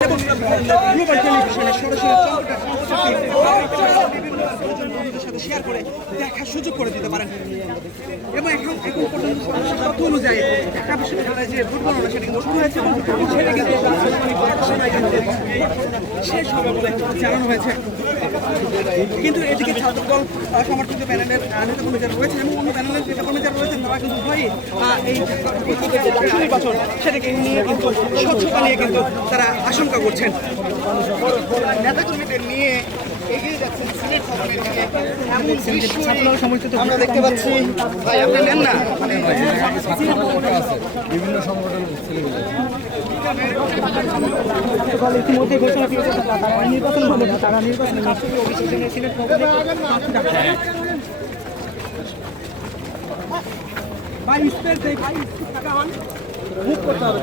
এবং গ্লোবাল টেলিভিশনে সরাসরি বিভিন্ন বন্ধুদের সাথে শেয়ার করে দেখার সুযোগ করে দিতে পারেন। এবং এখন পর্যন্ত তথ্য অনুযায়ী ঢাকা বিশ্ববিদ্যালয়ে যে ভোট গণনা সেটা কিন্তু শুরু হয়েছে এবং সেটা কিন্তু শেষ হবে বলে জানানো হয়েছে। কিন্তু এদিকে ছাত্রদল সমর্থিত প্যানেলের নেতাকর্মী যারা রয়েছেন এবং অন্য প্যানেলের নেতাকর্মী যারা রয়েছেন তারা কিন্তু ভয়ে এই নির্বাচন সেটাকে নিয়ে কিন্তু স্বচ্ছতা নিয়ে কিন্তু তারা আশঙ্কা করছেন। নেতাকর্মীদের নিয়ে এগিয়ে যাচ্ছেন সিলেট ভবনের দিকে আমরা দেখতে পাচ্ছি। ভাই আপনি নেন না বিভিন্ন সংগঠন ইতিমধ্যে ঘোষণা করেছে তারা নির্বাচন তারা নির্বাচন সিলেট ভাই স্পেস ভাই মুখ করতে হবে।